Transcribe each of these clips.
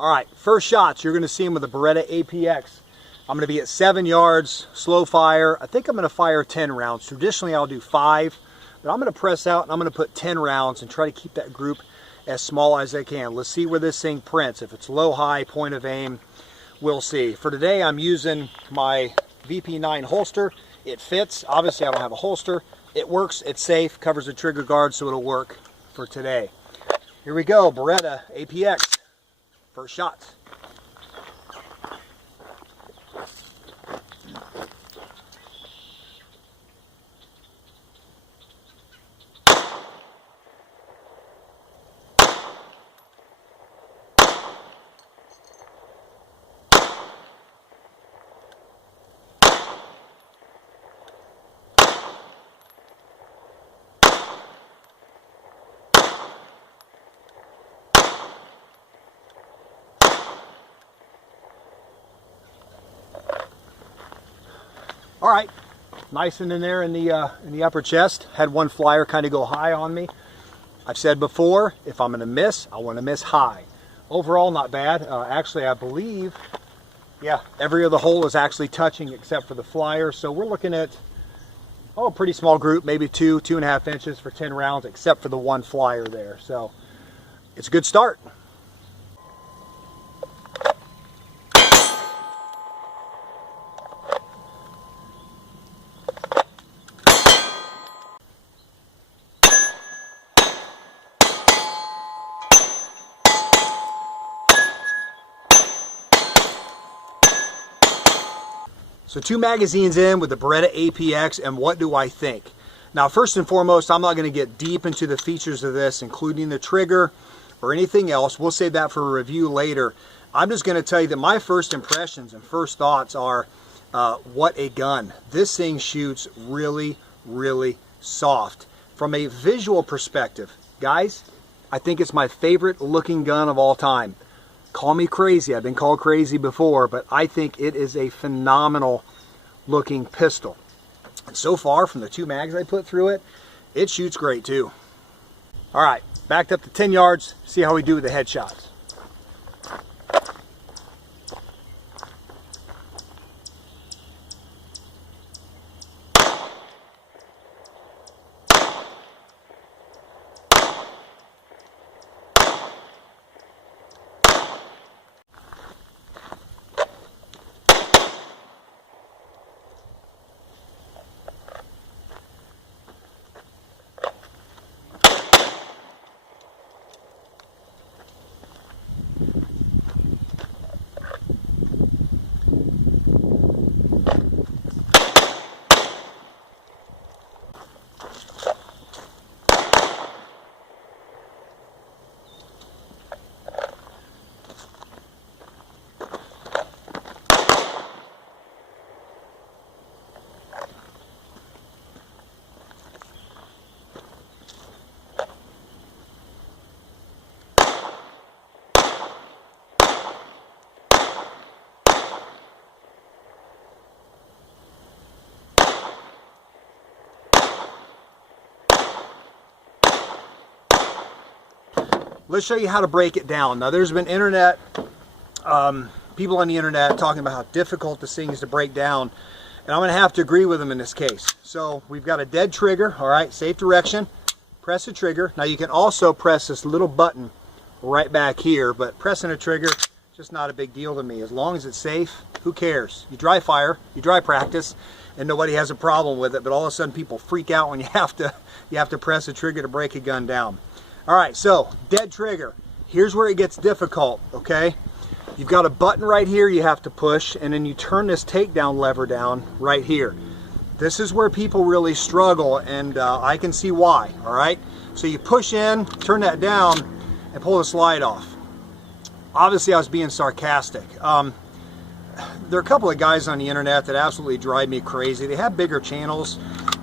All right, first shots, you're gonna see them with the Beretta APX. I'm gonna be at 7 yards, slow fire. I think I'm gonna fire 10 rounds. Traditionally, I'll do 5, but I'm gonna press out and I'm gonna put 10 rounds and try to keep that group as small as I can. Let's see where this thing prints. If it's low, high, point of aim, we'll see. For today, I'm using my VP9 holster. It fits. Obviously, I don't have a holster. It works, it's safe, covers the trigger guard, so it'll work for today. Here we go, Beretta APX. First shots. All right, nice and in there in the upper chest. Had one flyer kind of go high on me. I've said before, if I'm going to miss, I want to miss high. Overall, not bad. Actually, I believe, yeah, every other hole is actually touching except for the flyer. So we're looking at, a pretty small group, maybe 2.5 inches for 10 rounds, except for the one flyer there. So it's a good start. So 2 magazines in with the Beretta APX, and what do I think? Now, first and foremost, I'm not going to get deep into the features of this, including the trigger or anything else. We'll save that for a review later. I'm just going to tell you that my first impressions and first thoughts are, what a gun. This thing shoots really, really soft. From a visual perspective, guys, I think it's my favorite looking gun of all time. Call me crazy, I've been called crazy before, but I think it is a phenomenal looking pistol. And so far, from the 2 mags I put through it, it shoots great too. All right, backed up to 10 yards, see how we do with the headshots. Let's show you how to break it down. Now, there's been people on the internet talking about how difficult this thing is to break down, and I'm going to have to agree with them in this case. So we've got a dead trigger, all right, safe direction, press the trigger. Now you can also press this little button right back here, but pressing a trigger, just not a big deal to me. As long as it's safe, who cares? You dry fire, you dry practice, and nobody has a problem with it, but all of a sudden people freak out when you have to press a trigger to break a gun down. All right, so dead trigger. Here's where it gets difficult, okay? You've got a button right here you have to push, and then you turn this takedown lever down right here. This is where people really struggle, and I can see why, all right? So you push in, turn that down, and pull the slide off. Obviously, I was being sarcastic. There are a couple of guys on the internet that absolutely drive me crazy. They have bigger channels.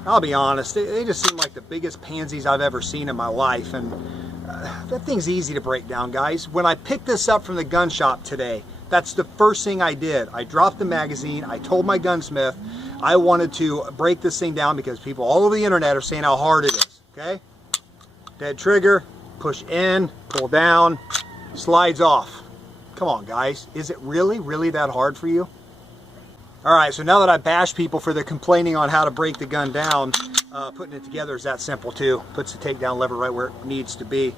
I'll be honest, they just seem like the biggest pansies I've ever seen in my life, and that thing's easy to break down, guys. When I picked this up from the gun shop today, that's the first thing I did. I dropped the magazine, I told my gunsmith I wanted to break this thing down because people all over the internet are saying how hard it is, okay? Dead trigger, push in, pull down, slides off. Come on, guys. Is it really that hard for you? All right, so now that I bash people for their complaining on how to break the gun down, putting it together is that simple too. Puts the takedown lever right where it needs to be.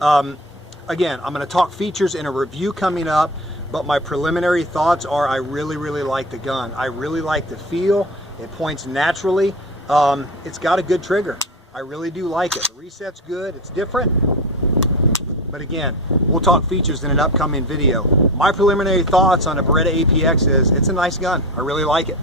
Again, I'm going to talk features in a review coming up, but my preliminary thoughts are I really like the gun. I really like the feel. It points naturally. It's got a good trigger. I really do like it. The reset's good. It's different. But again, we'll talk features in an upcoming video. My preliminary thoughts on a Beretta APX is it's a nice gun. I really like it.